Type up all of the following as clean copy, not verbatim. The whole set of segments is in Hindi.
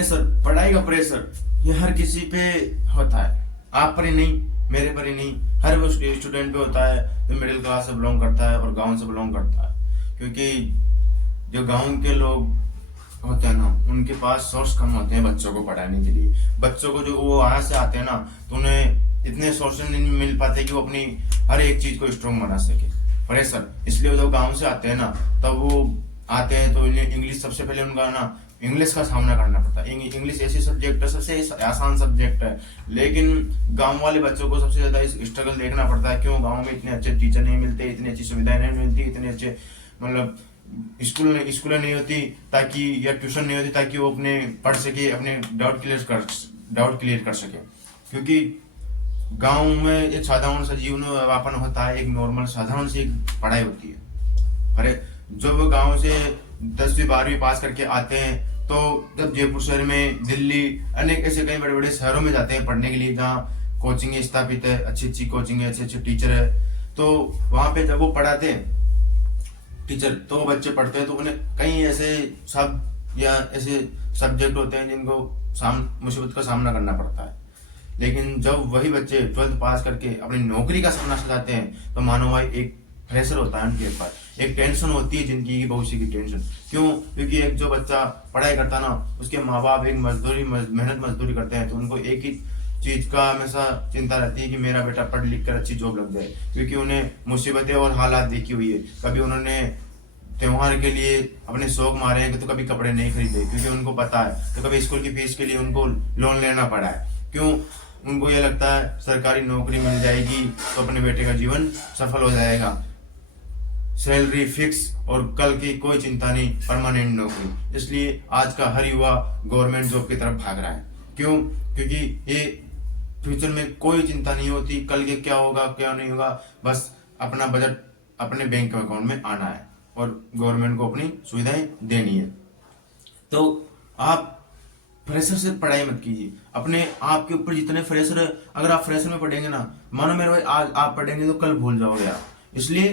प्रेशर, पढ़ाई का प्रेशर ये हर किसी पे होता है। आप पर ही नहीं, मेरे पर ही नहीं, हर वो स्टूडेंट पे होता है जो मिडिल क्लास से बिलोंग करता है और गांव से बिलोंग करता है। क्योंकि जो गांव के लोग होते हैं ना, उनके पास सोर्स कम होते हैं बच्चों को पढ़ाने के लिए। बच्चों को जो वो वहां से आते हैं ना, तो उन्हें इतने सोर्स नहीं मिल पाते कि वो अपनी हर एक चीज को स्ट्रॉन्ग बना सके। प्रेशर इसलिए जब गांव से आते हैं ना, तब वो आते हैं तो इन्हें इंग्लिश सबसे पहले उनका ना इंग्लिश का सामना करना पड़ता है। इंग्लिश ऐसी सब्जेक्ट है, सबसे आसान सब्जेक्ट है, लेकिन गांव वाले बच्चों को सबसे ज्यादा इस स्ट्रगल देखना पड़ता है। क्यों? गांव में इतने अच्छे टीचर नहीं मिलते, इतनी अच्छी सुविधाएं नहीं मिलती, इतने अच्छे मतलब स्कूलें नहीं होती ताकि, या ट्यूशन नहीं होती ताकि वो अपने पढ़ सके, अपने डाउट क्लियर कर सके। क्योंकि गांव में एक साधारण सा जीवन यापन होता है, एक नॉर्मल साधारण सी एक पढ़ाई होती है। अरे जब गांव से 10वीं 12वीं पास करके आते हैं, तो जब जयपुर शहर में, दिल्ली, अनेक ऐसे कई बड़े बड़े शहरों में जाते हैं पढ़ने के लिए, जहाँ कोचिंग स्थापित है, अच्छी अच्छी कोचिंग है, अच्छे अच्छे टीचर है, तो वहां पे जब वो पढ़ाते हैं टीचर, तो बच्चे पढ़ते हैं, तो उन्हें कई ऐसे सब या ऐसे सब्जेक्ट होते हैं जिनको मुसीबत का सामना करना पड़ता है। लेकिन जब वही बच्चे 12th पास करके अपनी नौकरी का सपना सजाते हैं, तो मानो भाई एक प्रेशर होता है उनके पास, एक टेंशन होती है जिंदगी की, भविष्य की टेंशन। क्यों? क्योंकि एक जो बच्चा पढ़ाई करता ना, उसके माँ बाप एक मेहनत मजदूरी करते हैं, तो उनको एक ही चीज का हमेशा चिंता रहती है कि मेरा बेटा पढ़ लिख कर अच्छी जॉब लग जाए। क्योंकि उन्हें मुसीबतें और हालात देखी हुई है। कभी उन्होंने त्योहार के लिए अपने शौक मारे हैं, तो कभी कपड़े नहीं खरीदे क्योंकि उनको पता है, तो कभी स्कूल की फीस के लिए उनको लोन लेना पड़ा है। क्यों? उनको ये लगता है सरकारी नौकरी मिल जाएगी तो अपने बेटे का जीवन सफल हो जाएगा, सैलरी फिक्स और कल की कोई चिंता नहीं, परमानेंट नौकरी। इसलिए आज का हर युवा गवर्नमेंट जॉब की तरफ भाग रहा है। क्यों? क्योंकि ये फ्यूचर में कोई चिंता नहीं होती, कल के क्या होगा क्या नहीं होगा, बस अपना बजट अपने बैंक अकाउंट में आना है और गवर्नमेंट को अपनी सुविधाएं देनी है। तो आप फ्रेशर से पढ़ाई मत कीजिए। अपने आप के ऊपर जितने फ्रेशर है, अगर आप फ्रेशर में पढ़ेंगे ना, मानो मेरे भाई आज आप पढ़ेंगे तो कल भूल जाओगे आप। इसलिए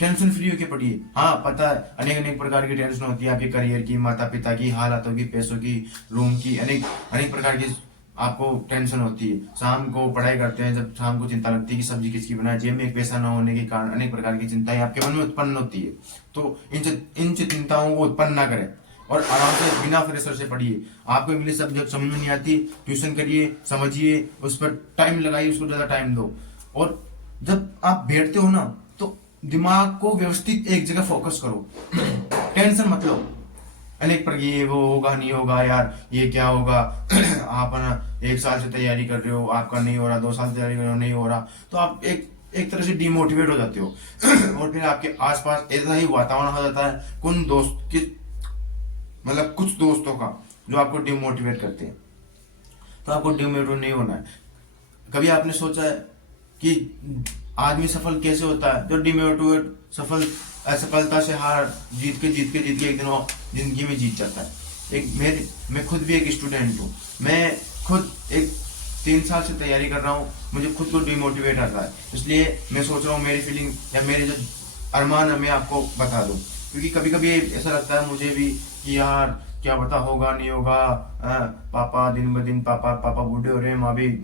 टेंशन फ्री होकर पढ़िए। हाँ पता है अनेक अनेक प्रकार की टेंशन होती है, आपके करियर की, माता पिता की, हालातों की, पैसों की, रूम की, अनेक अनेक प्रकार की आपको टेंशन होती है। शाम को पढ़ाई करते हैं, जब शाम को चिंता लगती है कि सब्जी किसकी बनाए, जेब में एक पैसा न होने के कारण अनेक प्रकार की चिंताएं आपके मन में उत्पन्न होती है। तो इन चिंताओं को उत्पन्न ना करें और आराम से बिना प्रेशर से पढ़िए। आपको इंग्लिश सब्जेक्ट समझ में नहीं आती, ट्यूशन करिए, समझिए, उस पर टाइम लगाइए, उसको ज्यादा टाइम दो। और जब आप बैठते हो ना, तो दिमाग को व्यवस्थित एक जगह फोकस करो, टेंशन मत लो अनेक पर ये वो होगा नहीं होगा, यार ये क्या होगा। आप ना 1 साल से तैयारी कर रहे हो, आपका नहीं हो रहा, 2 साल से तैयारी कर रहे हो, नहीं हो रहा, तो आप एक तरह से डिमोटिवेट हो जाते हो। और फिर आपके आसपास ऐसा ही वातावरण हो जाता है कुछ दोस्तों का जो आपको डिमोटिवेट करते हैं। तो आपको डिमोटिवेट नहीं होना है। कभी आपने सोचा है कि आदमी सफल कैसे होता है? जो डिमोटिवेट असफलता से हार जीत के एक दिन वो जिंदगी में जीत जाता है। मैं खुद भी एक स्टूडेंट हूँ। मैं खुद एक 3 साल से तैयारी कर रहा हूँ, मुझे खुद को डिमोटिवेट आता है। इसलिए मैं सोच रहा हूँ मेरी फीलिंग या मेरे जो अरमान है मैं आपको बता दूं। क्योंकि कभी कभी ऐसा लगता है मुझे भी कि यार क्या पता होगा नहीं होगा, पापा दिन ब दिन पापा बूढ़े हो रहे हैं,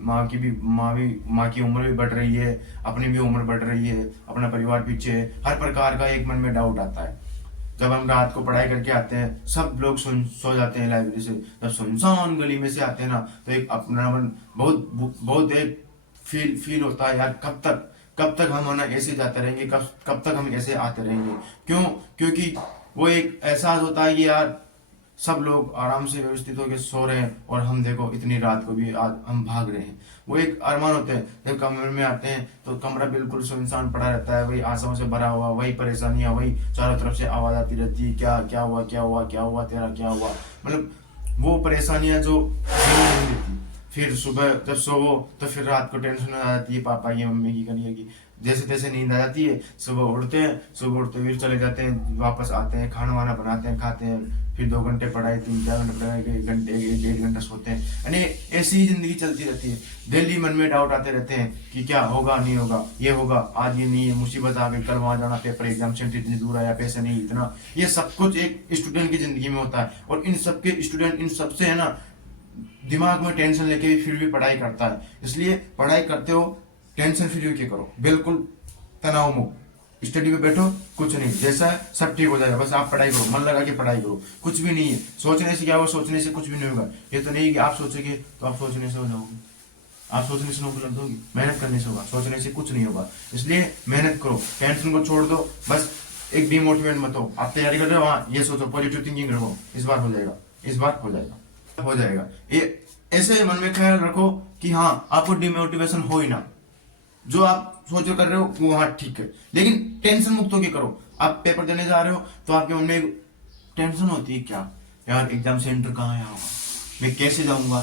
माँ की उम्र भी बढ़ रही है, अपनी भी उम्र बढ़ रही है, अपना परिवार पीछे है। हर प्रकार का एक मन में डाउट आता है। जब हम रात को पढ़ाई करके आते हैं, सब लोग सो जाते हैं लाइब्रेरी से, जब सुनसान गली में से आते हैं ना, तो एक अपनापन बहुत एक फील होता है, यार कब तक हम ना ऐसे जाते रहेंगे, कब तक हम ऐसे आते रहेंगे। क्यों? क्योंकि वो एक एहसास होता है कि यार सब लोग आराम से व्यवस्थित होकर सो रहे हैं और हम देखो इतनी रात को भी हम भाग रहे हैं। वो एक अरमान होते हैं। जब कमरे में आते हैं तो कमरा बिल्कुल सुनसान पड़ा रहता है, वही आशाओं से भरा हुआ, वही परेशानियां, वही चारों तरफ से आवाज आती रहती है, क्या हुआ तेरा क्या हुआ। मतलब वो परेशानियां जो नहीं देती। फिर सुबह जब सोवो तो फिर रात को टेंशन हो जाती है, पापा की मम्मी की करिएगी, जैसे तैसे नींद आ जाती है, सुबह उठते फिर चले जाते हैं, वापस आते हैं, खाना वाना बनाते हैं, खाते हैं, फिर 2 घंटे पढ़ाई, 3-4 घंटे पढ़ाई, 1 घंटे 1-1.5 घंटा सोते हैं, यानी ऐसी ही जिंदगी चलती रहती है। डेली मन में डाउट आते रहते हैं कि क्या होगा, नहीं होगा, ये होगा, आज ये नहीं है, मुसीबत आ गई, कल वहां जाना, पेपर एग्जाम सेंटर इतनी दूर आया, पैसे नहीं इतना, ये सब कुछ एक स्टूडेंट की जिंदगी में होता है। और इन सबके स्टूडेंट इन सबसे है ना दिमाग में टेंशन लेके भी फिर भी पढ़ाई करता है। इसलिए पढ़ाई करते हो टेंशन फ्री होके करो, बिल्कुल तनाव मुक्त, स्टडी में बैठो, कुछ नहीं, जैसा है सब ठीक हो जाएगा, बस आप पढ़ाई करो, मन लगा के पढ़ाई करो, कुछ भी नहीं है, सोचने से क्या होगा, सोचने से कुछ भी नहीं होगा। ये तो नहीं कि आप सोचोगे तो आप सोचने से हो जाओगे, आप सोचने से नौकरी लग दोगे, मेहनत करने से होगा, सोचने से कुछ नहीं होगा। इसलिए मेहनत करो, टेंशन को छोड़ दो, बस एक डिमोटिवेट मत हो, आप तैयारी कर रहे हो, हाँ ये सोचो, पॉजिटिव थिंकिंग रखो, इस बार हो जाएगा, इस बार हो जाएगा, हो जाएगा। ये ऐसे मन में ख्याल रखो कि हाँ आपको डिमोटिवेशन हो ही ना, जो आप सोचो कर रहे हो वो हाँ ठीक है, लेकिन टेंशन मुक्त होकर करो। आप पेपर देने जा रहे हो तो आपके मन में टेंशन होती है, क्या यार एग्जाम सेंटर कहाँ है, होगा, मैं कैसे जाऊंगा,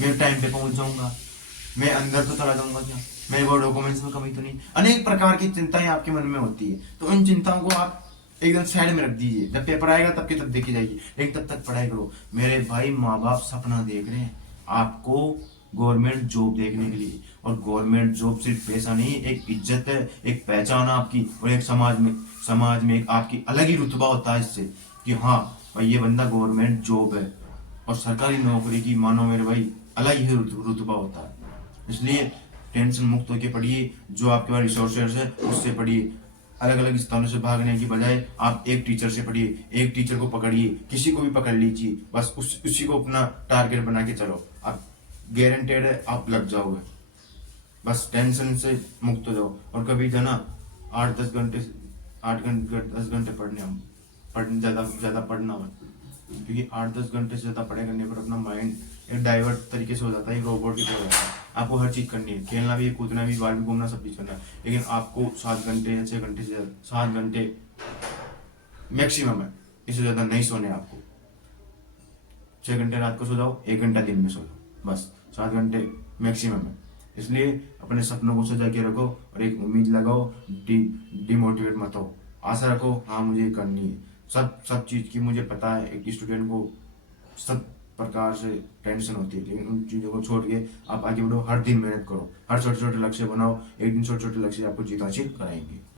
मैं टाइम पे पहुंच जाऊंगा, मैं अंदर तो चला जाऊंगा क्या, मेरे को डॉक्यूमेंट्स में कमी तो नहीं, अनेक प्रकार की चिंताएं आपके मन में होती है। तो इन चिंताओं को आप एकदम साइड में रख दीजिए, जब पेपर आएगा तब की तब देखी जाएगी, लेकिन तब तक पढ़ाई करो। मेरे भाई माँ बाप सपना देख रहे हैं आपको गवर्नमेंट जॉब देखने के लिए, और गवर्नमेंट जॉब सिर्फ पैसा नहीं, एक इज्जत है, एक पहचान है आपकी, और एक समाज में एक आपकी अलग ही रुतबा होता है इससे कि हाँ भाई ये बंदा गवर्नमेंट जॉब है। और सरकारी नौकरी की मानो मेरे भाई अलग ही रुतबा होता है। इसलिए टेंशन मुक्त होकर पढ़िए, जो आपके पास रिसोर्सेज है उससे पढ़िए, अलग अलग स्थानों से भागने की बजाय आप एक टीचर से पढ़िए, एक टीचर को पकड़िए, किसी को भी पकड़ लीजिए, बस उसी को अपना टारगेट बना के चलो, आप गारंटेड है आप लग जाओगे। बस टेंशन से मुक्त हो जाओ, और कभी जो ना 8-10 घंटे पढ़ने ज्यादा पढ़ना मत, क्योंकि 8-10 घंटे से ज्यादा पढ़ाई करने पर अपना माइंड एक डाइवर्ट तरीके से हो जाता है, एक रोबोट की तरह हो जाता है। आपको हर चीज करनी है, खेलना भी, कूदना भी, बाहर भी घूमना, सब चीज करना है, लेकिन आपको 7 घंटे या 6 घंटे से 7 घंटे मैक्सिमम है, इससे ज्यादा नहीं सोने आपको। 6 घंटे रात को सो जाओ, 1 घंटा दिन में सो जाओ, बस 7 घंटे मैक्सिमम है। इसलिए अपने सपनों को सजा के रखो, और एक उम्मीद लगाओ, डिमोटिवेट मत हो, आशा रखो हाँ मुझे करनी है, सब चीज की मुझे पता है। एक स्टूडेंट को सब प्रकार से टेंशन होती है, लेकिन उन चीजों को छोड़ के आप आगे बढ़ो, हर दिन मेहनत करो, हर छोटे छोटे लक्ष्य बनाओ, एक दिन छोटे छोटे लक्ष्य आपको जीत हासिल कराएंगे।